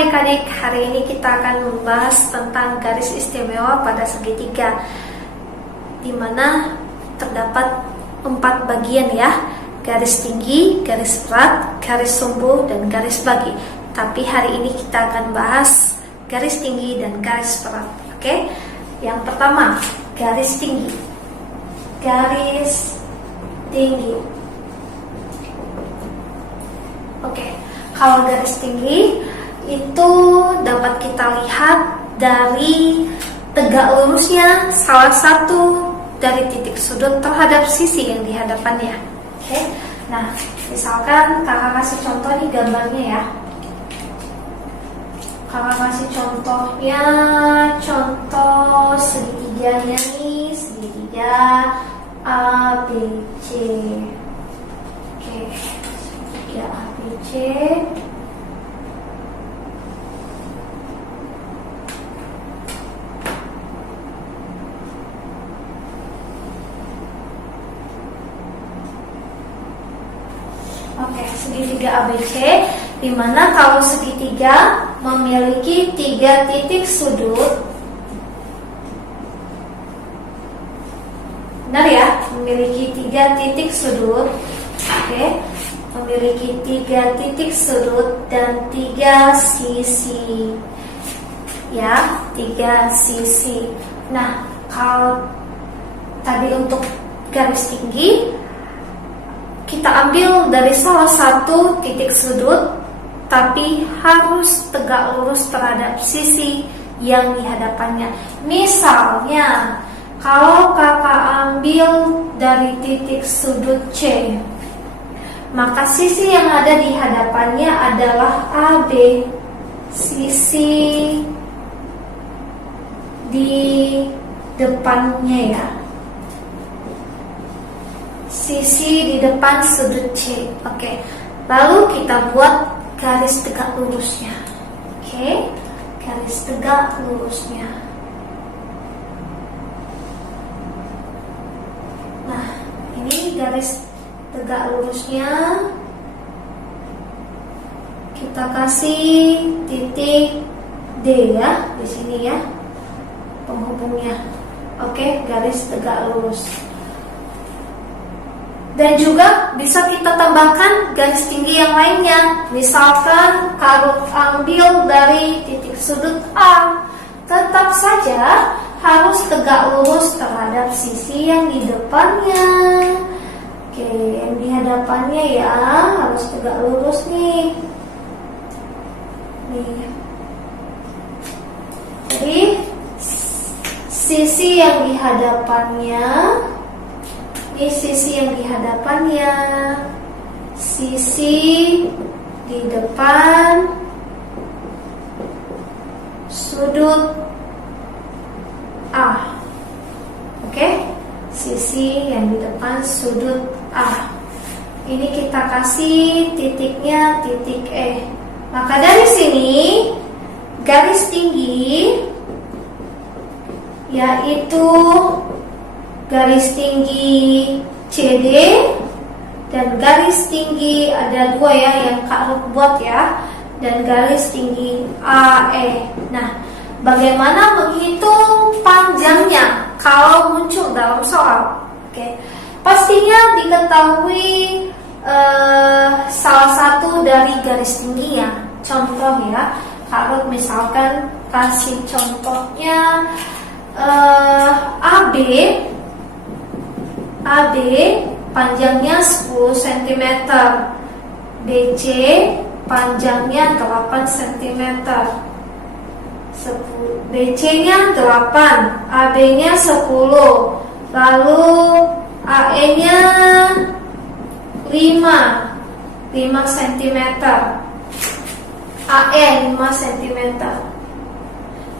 adik-adik, hari ini kita akan membahas tentang garis istimewa pada segitiga, di mana terdapat 4 bagian ya, garis tinggi, garis berat, garis sumbu, dan garis bagi. Tapi hari ini kita akan bahas garis tinggi dan garis berat. Oke, yang pertama garis tinggi. Garis tinggi. Oke, kalau garis tinggi itu dapat kita lihat dari tegak lurusnya salah satu dari titik sudut terhadap sisi yang di hadapannya. Oke, nah misalkan kakak kasih contoh nih gambarnya ya. Kakak kasih contohnya, contoh segitiganya nih, segitiga ABC. Oke, segitiga ABC. Oke, segitiga ABC, di mana kalau segitiga memiliki 3 titik sudut. Benar ya, memiliki 3 titik sudut. Oke, memiliki 3 titik sudut dan 3 sisi. Ya, 3 sisi. Nah, kalau tadi untuk garis tinggi, kita ambil dari salah satu titik sudut, tapi harus tegak lurus terhadap sisi yang di hadapannya. Misalnya, kalau kakak ambil dari titik sudut C, maka sisi yang ada di hadapannya adalah AB. Sisi di depannya ya. Sisi di depan sudut C. Oke, lalu kita buat garis tegak lurusnya. Oke, garis tegak lurusnya. Nah, ini garis tegak lurusnya. Kita kasih titik D ya, di sini ya, penghubungnya. Oke, garis tegak lurus. Dan juga bisa kita tambahkan garis tinggi yang lainnya. Misalkan kalau ambil dari titik sudut A, tetap saja harus tegak lurus terhadap sisi yang di depannya. Oke, yang di hadapannya ya harus tegak lurus nih. Jadi sisi yang di hadapannya, ini sisi yang di hadapannya, sisi di depan sudut A. Oke, sisi yang di depan sudut A. Ini kita kasih titiknya titik E. Maka dari sini garis tinggi yaitu garis tinggi CD dan garis tinggi ada 2 ya yang Kak Ruth buat ya, dan garis tinggi AE. Nah, bagaimana menghitung panjangnya kalau muncul dalam soal? Oke, pastinya diketahui salah satu dari garis tingginya. Contoh ya, Kak Ruth misalkan kasih contohnya AB panjangnya 10 cm, BC panjangnya 8 cm, BC-nya 8, AB-nya 10, lalu AE-nya 5 cm, AE 5 cm.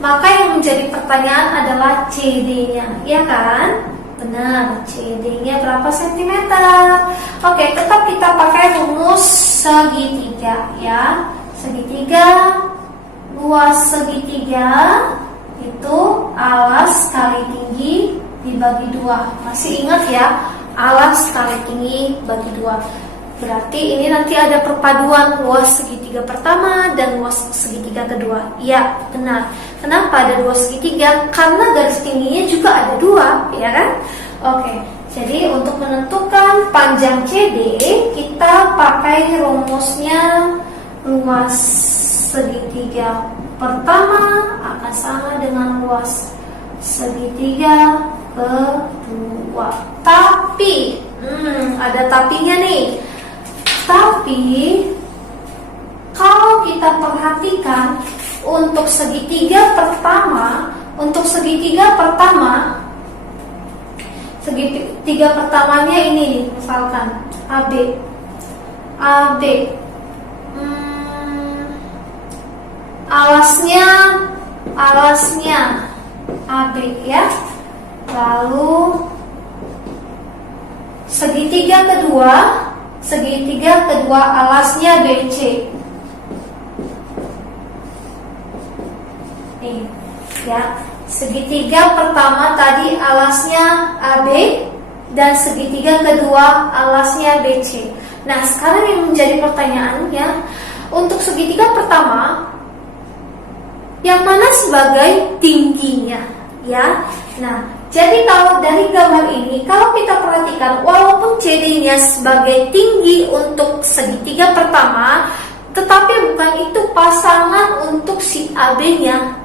Maka yang menjadi pertanyaan adalah CD-nya, ya kan? Benar, CD-nya berapa sentimeter? Oke, tetap kita pakai rumus segitiga ya. Segitiga, luas segitiga itu alas kali tinggi dibagi 2. Masih ingat ya? Alas kali tinggi bagi 2. Berarti ini nanti ada perpaduan luas segitiga pertama dan luas segitiga kedua. Ya, benar. Kenapa ada dua segitiga? Karena garis tingginya juga ada dua, ya kan? Oke, jadi untuk menentukan panjang CD, kita pakai rumusnya luas segitiga pertama akan sama dengan luas segitiga kedua. Tapi, ada tapinya nih. Tapi kalau kita perhatikan untuk segitiga pertamanya ini misalkan AB alasnya AB ya. Lalu segitiga kedua alasnya BC. Nih, ya. Segitiga pertama tadi alasnya AB dan segitiga kedua alasnya BC. Nah, sekarang yang menjadi pertanyaannya, untuk segitiga pertama yang mana sebagai tingginya, ya. Nah, jadi kalau dari gambar ini, kalau kita perhatikan, walaupun CD-nya sebagai tinggi untuk segitiga pertama, tetapi bukan itu pasangan untuk si AB-nya.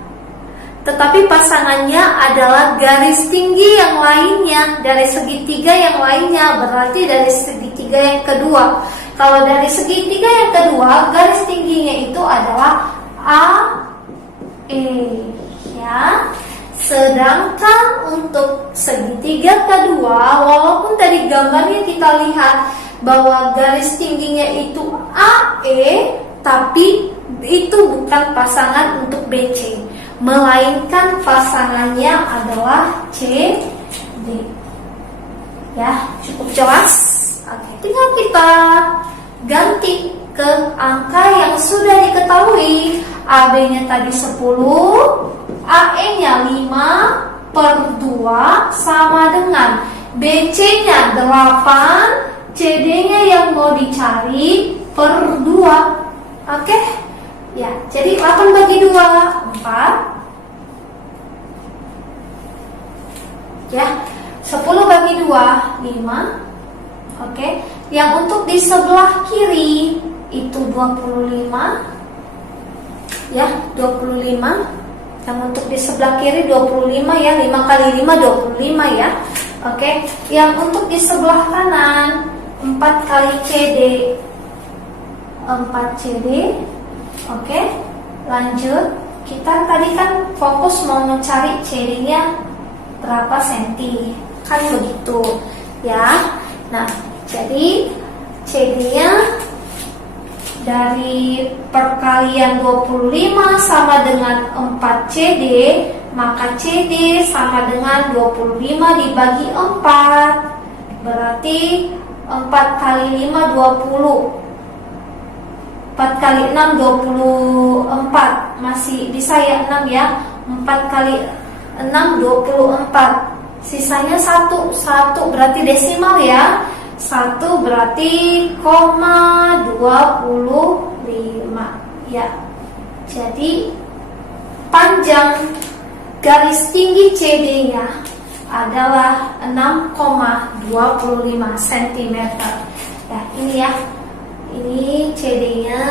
Tetapi pasangannya adalah garis tinggi yang lainnya, dari segitiga yang lainnya, berarti dari segitiga yang kedua. Kalau dari segitiga yang kedua, garis tingginya itu adalah AE, ya. Sedangkan untuk segitiga kedua, walaupun dari gambarnya kita lihat bahwa garis tingginya itu AE, tapi itu bukan pasangan untuk BC, melainkan pasangannya adalah CD. Ya, cukup jelas? Oke, tinggal kita ganti ke angka yang sudah diketahui. AB-nya tadi 10, AE-nya 5/2 sama dengan BC-nya 8, CD-nya yang mau dicari per 2. Oke? Ya, jadi 8 bagi 2, 4. Ya, 10 bagi 2, 5. Oke. Yang untuk di sebelah kiri itu 25. Ya, 25. Yang untuk di sebelah kiri 25 ya, 5 kali 5 25 ya. Oke. Yang untuk di sebelah kanan 4 kali CD. 4 CD. Oke. Lanjut. Kita tadi kan fokus mau mencari CD-nya berapa senti. Kan begitu, ya. Nah, jadi CD-nya dari perkalian 25 sama dengan 4 CD, maka CD sama dengan 25 dibagi 4. Berarti 4 kali 5 20. 4 kali 6 24. Masih bisa ya 6 ya. 4 kali 6 24. Sisanya 1 berarti desimal ya. 1 berarti 0,25 ya. Jadi panjang garis tinggi CD-nya adalah 6,25 cm. Ya, ini ya. Ini CD-nya.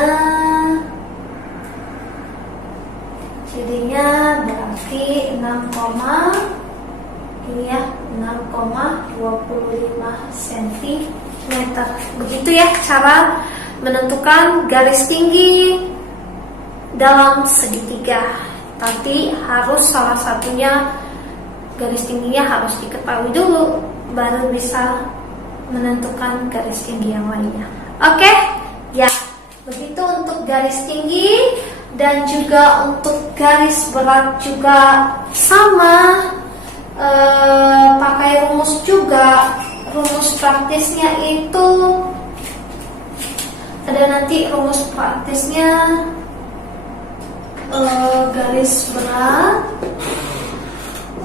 CD-nya berarti 6, ini ya, 6,25 cm. Begitu ya cara menentukan garis tinggi dalam segitiga. Tapi harus salah satunya, garis tingginya harus diketahui dulu, baru bisa menentukan garis tinggi yang lainnya. Oke? Ya, begitu untuk garis tinggi. Dan juga untuk garis berat juga sama, pakai rumus juga. Rumus praktisnya itu ada nanti rumus praktisnya. Garis berat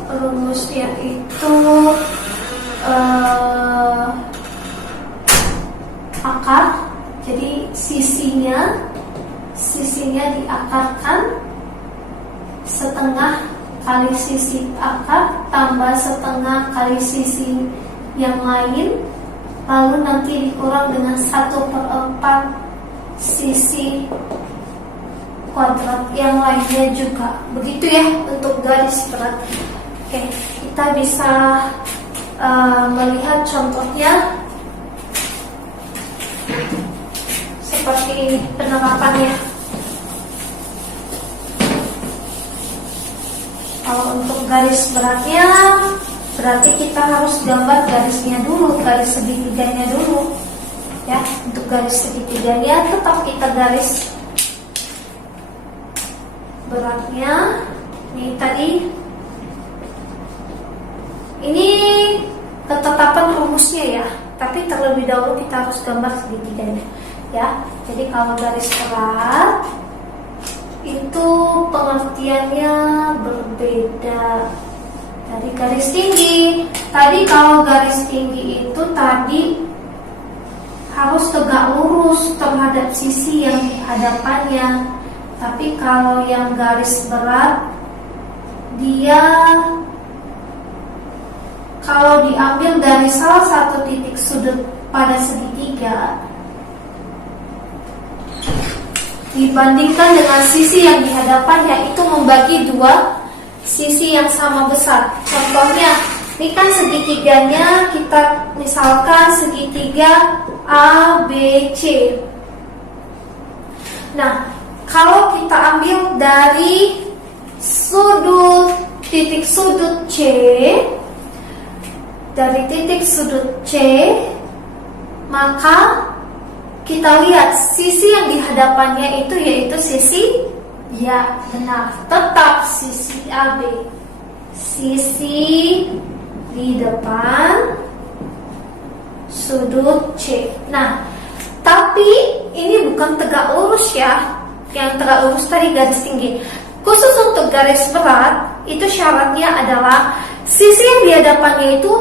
rumusnya itu akar sisinya diakarkan, setengah kali sisi akar tambah setengah kali sisi yang lain, lalu nanti dikurang dengan 1/4 sisi kuadrat yang lainnya juga. Begitu ya untuk garis berat. Oke, kita bisa melihat contohnya seperti ini penerapannya. Kalau untuk garis beratnya, berarti kita harus gambar garisnya dulu, garis segitiganya dulu. Ya, untuk garis segitiganya tetap kita garis beratnya. Ini tadi, ini ketetapan rumusnya ya. Tapi terlebih dahulu kita harus gambar segitiganya. Ya, jadi kalau garis berat itu pengertiannya berbeda dari garis tinggi. Tadi kalau garis tinggi itu tadi harus tegak lurus terhadap sisi yang di hadapannya. Tapi kalau yang garis berat, dia kalau diambil dari salah satu titik sudut pada segitiga dibandingkan dengan sisi yang di hadapannya, itu membagi dua sisi yang sama besar. Contohnya, ini kan segitiganya kita misalkan segitiga ABC. Nah, kalau kita ambil dari titik sudut C, dari titik sudut C, maka kita lihat sisi yang di hadapannya itu yaitu sisi, ya benar, tetap sisi AB. Sisi di depan sudut C. Nah, tapi ini bukan tegak lurus ya. Yang tegak lurus tadi garis tinggi. Khusus untuk garis berat, itu syaratnya adalah sisi yang di hadapannya itu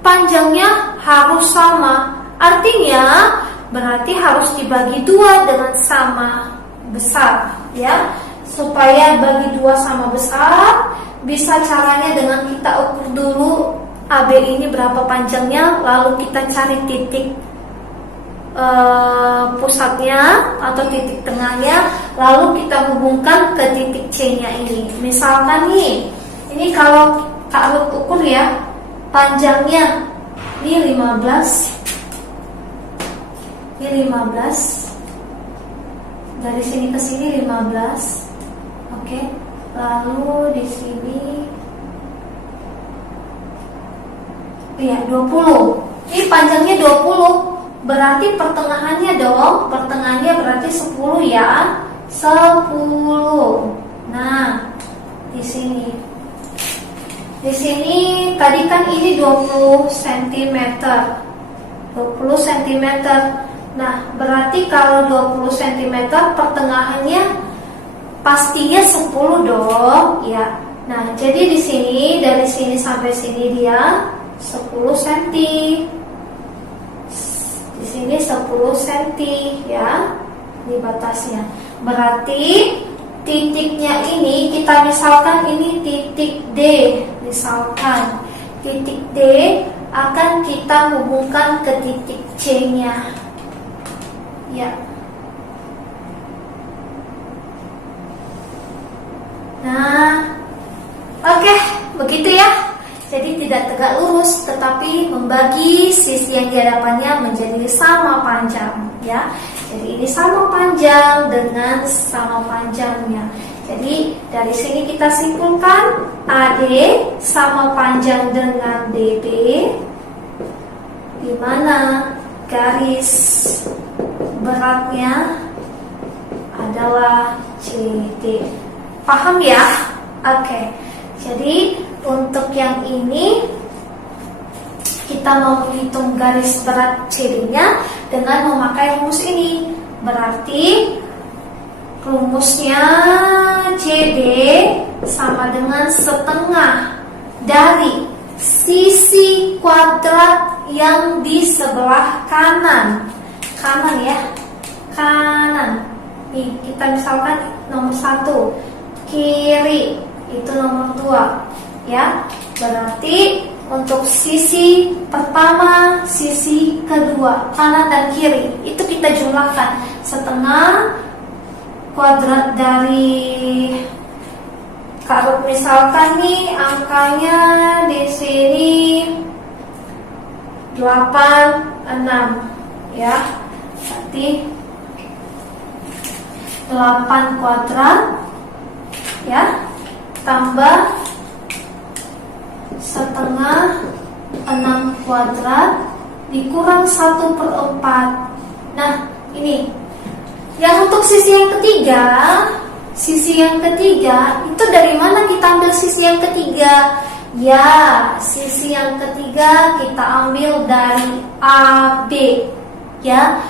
panjangnya harus sama. Artinya berarti harus dibagi dua dengan sama besar, ya. Supaya bagi dua sama besar, bisa caranya dengan kita ukur dulu AB ini berapa panjangnya, lalu kita cari titik pusatnya atau titik tengahnya, lalu kita hubungkan ke titik C-nya ini. Misalkan nih, ini kalau Kak Ruth ukur ya, panjangnya ini 15. Ini 15. Dari sini ke sini 15. Oke. Lalu di sini ya 20. Ini panjangnya 20. Berarti pertengahannya dong. Pertengahannya berarti 10 ya. 10. Nah, di sini. Di sini tadi kan ini 20 cm. 20 cm. Nah, berarti kalau 20 cm pertengahannya pastinya 10 dong, ya. Nah, jadi di sini dari sini sampai sini dia 10 cm. Di sini 10 cm ya. Ini batasnya. Berarti titiknya ini kita misalkan ini titik D, misalkan titik D akan kita hubungkan ke titik C-nya. Ya. Nah, oke, begitu ya. Jadi tidak tegak lurus, tetapi membagi sisi yang di hadapannya menjadi sama panjang, ya. Jadi ini sama panjang dengan sama panjangnya. Jadi dari sini kita simpulkan AD sama panjang dengan DB, di mana garis beratnya adalah CD. Paham ya? Oke. Jadi untuk yang ini kita mau menghitung garis berat CD-nya dengan memakai rumus ini. Berarti rumusnya CD sama dengan setengah dari sisi kuadrat yang di sebelah kanan. Kanan ya, kanan. Nih, kita misalkan nomor 1, kiri itu nomor 2, ya. Berarti untuk sisi pertama, sisi kedua, kanan dan kiri, itu kita jumlahkan. Setengah kuadrat dari karut, misalkan nih angkanya di sini 86, ya. Berarti 8 kuadrat, ya, tambah setengah 6 kuadrat dikurang 1/4. Nah, ini yang untuk sisi yang ketiga. Sisi yang ketiga itu dari mana kita ambil sisi yang ketiga? Ya, sisi yang ketiga kita ambil dari AB, ya.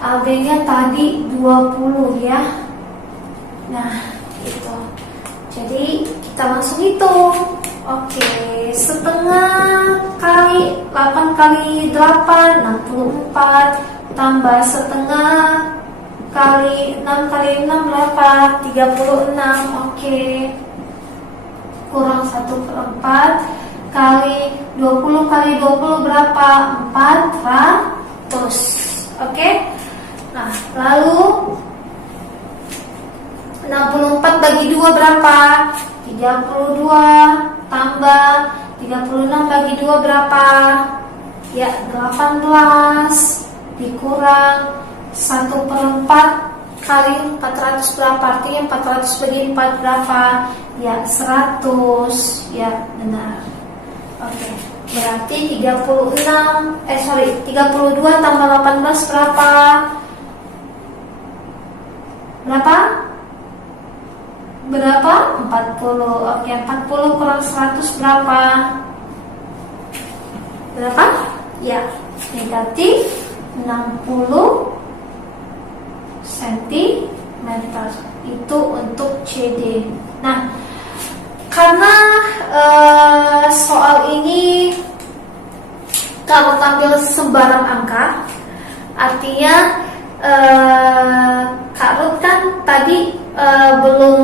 AB-nya tadi 20, ya. Nah, itu. Jadi kita langsung hitung. Oke, setengah kali 8 kali 8, 64, tambah setengah kali 6 kali 6 berapa? 36. Oke. Kurang 1/4 kali 20 kali 20 berapa? 400. Oke. Nah, lalu 64 bagi 2 berapa? 32 tambah 36 bagi 2 berapa? Ya, 18 dikurang 1/4 kali 400 berapa? Artinya 400 bagi 4 berapa? Ya, 100. Ya, benar. Oke. Berarti 32 tambah 18 berapa? Berapa? 40. Oke, 40 kurang 100 berapa? Berapa? Ya, negatif 60 cm. Itu untuk CD. Nah, karena soal ini kalau tampil sembarang angka, artinya Kak Ruth kan tadi belum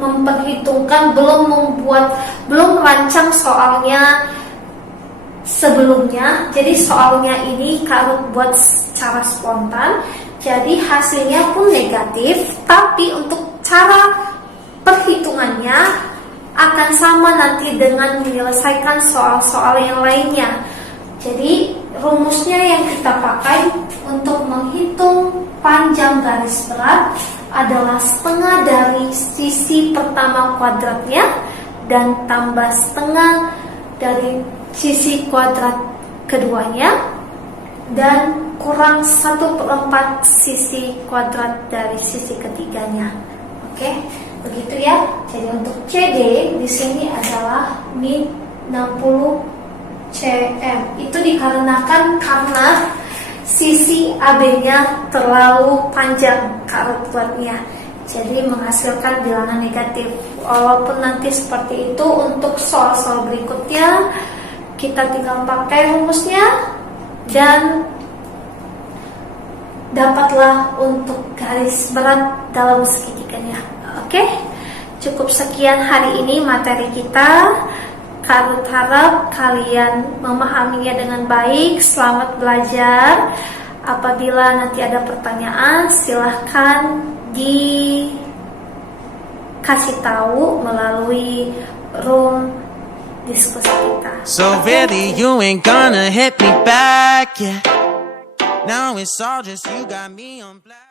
memperhitungkan, belum merancang soalnya sebelumnya. Jadi soalnya ini Kak Ruth buat secara spontan, jadi hasilnya pun negatif, tapi untuk cara perhitungannya akan sama nanti dengan menyelesaikan soal-soal yang lainnya. Jadi rumusnya yang kita pakai untuk menghitung panjang garis berat adalah setengah dari sisi pertama kuadratnya dan tambah setengah dari sisi kuadrat keduanya dan kurang 1/4 sisi kuadrat dari sisi ketiganya. Oke, begitu ya. Jadi untuk CD di sini adalah min 60 cm. Itu dikarenakan karena sisi AB-nya terlalu panjang karut buatnya, jadi menghasilkan bilangan negatif. Walaupun nanti seperti itu untuk soal-soal berikutnya kita tinggal pakai rumusnya dan dapatlah untuk garis berat dalam segitiganya. Oke, cukup sekian hari ini materi kita. Kak Ruth harap kalian memahaminya dengan baik. Selamat belajar. Apabila nanti ada pertanyaan, silahkan dikasih tahu melalui room diskusi kita. So really you ain't gonna hit me back, yeah. Now it's all just you got me on black.